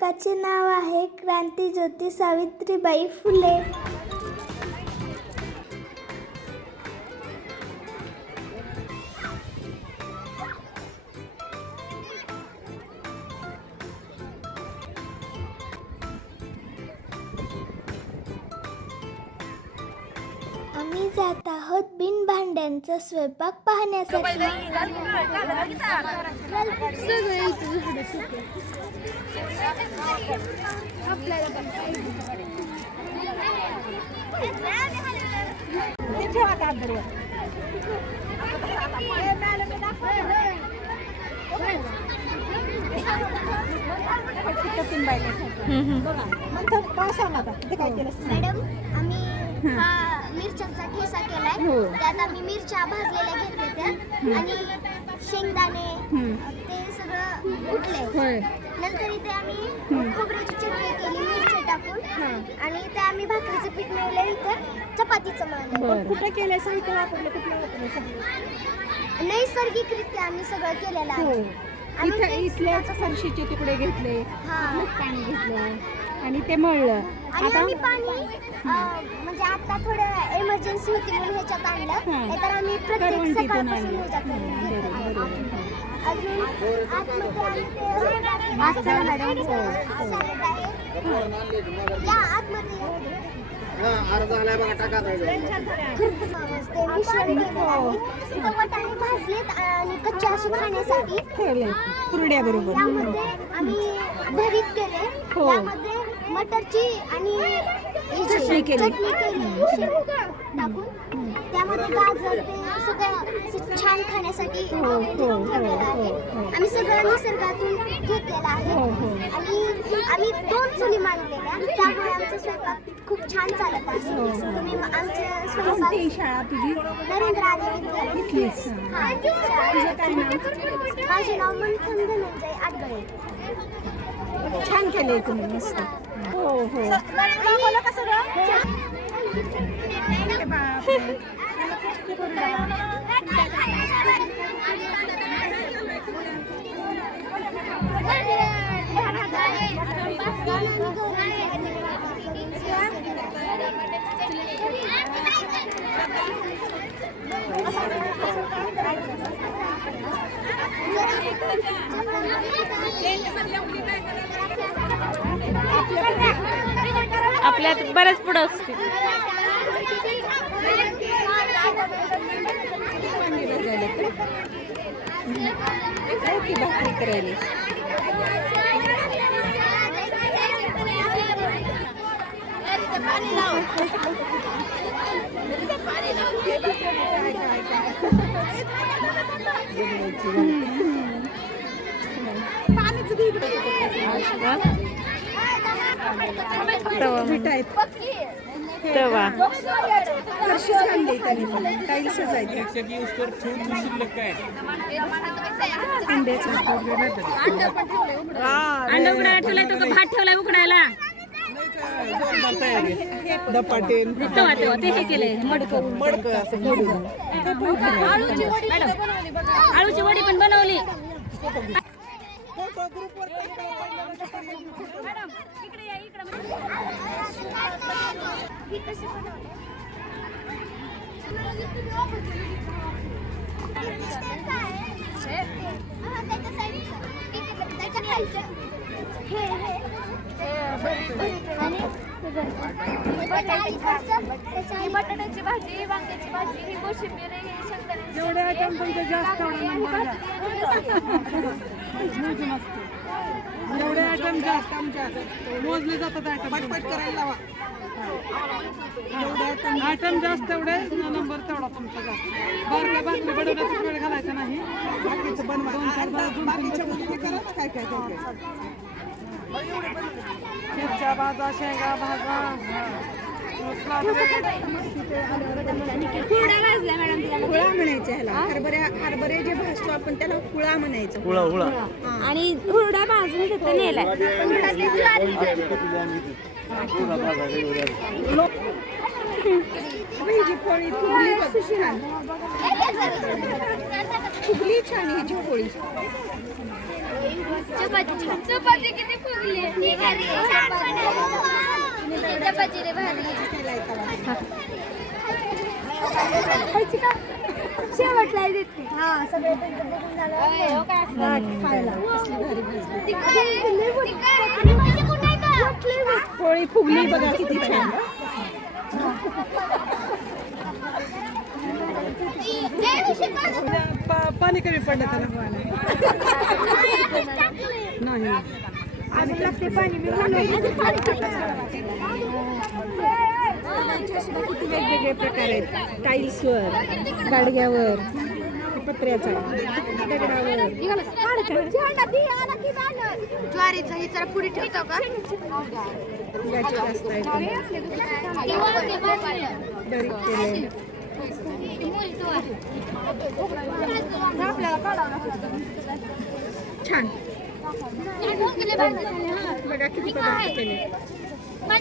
पुस्तकाचे नाव आहे क्रांतीज्योती सावित्रीबाई फुले. आम्ही जात आहोत बिन भांड्यांचा स्वयंपाक पाहण्यासाठी. मॅडम, आम्ही हा मिरच्यांचा ठेसा केलाय. त्यात आम्ही मिरच्या भाजलेल्या घेतल्या आणि शेंगदाणे ते सगळं कुटले. नंतर इथे आम्ही खोबऱ्याची चटणी केली मिरची टाकून आणि ते आम्ही भाकरीचं पीठ मिळवलं. इथं चपातीचं मळलं. कुठं केलंय साहित्य वापरलं? कुठलं वापरलं? नैसर्गिकरित्या आम्ही सगळं केलेलं आहे. इथं इथल्याच फरशीचे तुकडे घेतले, पाणी घेतलं आणि ते मळलं. आणि आम्ही पाणी म्हणजे आता थोडं इमर्जन्सी होती म्हणून ह्याच्यात आणलं. नाहीतर आम्ही प्रत्येक सकाळपासून ह्याच्यात अजून आतमध्ये वटाणे भाजलेत आणि कच्चे असे खाण्यासाठी कुरड्या बरोबर आम्ही भरीत केले. त्यामध्ये मटरची आणि चटणी केली टाकून त्यामध्ये गाजर ते सगळं छान खाण्यासाठी ठेवलेलं आहे. आम्ही सगळं निसर्गातून घेतलेलं आहे आणि आम्ही 2 चुली मांडलेल्या, त्यामुळे आमचा स्वयंपाक खूप छान चालत आहे. तुम्ही आमचे स्वयंपाक शाळा तुझी नरेंद्र आर्य विद्यालय. माझे नाव मंथन धनंजय आडगळे. छान केलंय तुम्ही, मस्त. हो हो आपल्यात बऱ्याच पुढं असते. भाकरी करायला तवा फरशीच काढली त्यांनी, टाईल्सच आहेत. अंडा उकडायला ठेवलाय तो का भात ठेवलाय उकडायला? धपाटे तेव्हा ते हे केलंय मडकं असं मोडून. आळूची वडी पण बनवली. बटाट्याची भाजी, वांग्याची भाजी, ही कोशिंबीर, जेवढे आयटम तुमचे जास्त जेवढे आयटम जास्त आमच्या मोजले जातात. आयटम पटपट करायला लावा. जेवढे आयटम जास्त तेवढे नंबर तेवढा तुमचा जास्त. बारक्या बारक्या बडवण्याचा वेळ घालायचा नाही. बाकीचं बनवा. काय काय मिरच्या भाजा, शेंगा भाजा, हुळा म्हणायचं ह्याला. हरभरे जे भाजतो आपण त्याला हुळा म्हणायचं. हुळा आणि हुरडा भाजून तिथं नेलाय. पोळी फुगली फुगली छान ह्याची पोळी. चपाती किती फुगली चपाती रे भारी खायची का शेवटला देते हा सगळे पोळी फुगली बघा किती छान. पाणी कमी पडलं त्याला नाही अजून लागते पाणी मी किती वेगवेगळे प्रकार आहेत. टाईल्सवर, गाडग्यावर, पत्र्याचा, दगडावर. ज्वारीचा ही जरा पुढे ठेवतो का याची जास्त आहे बारीक केले. छान बघा किती पदार्थ केले. पण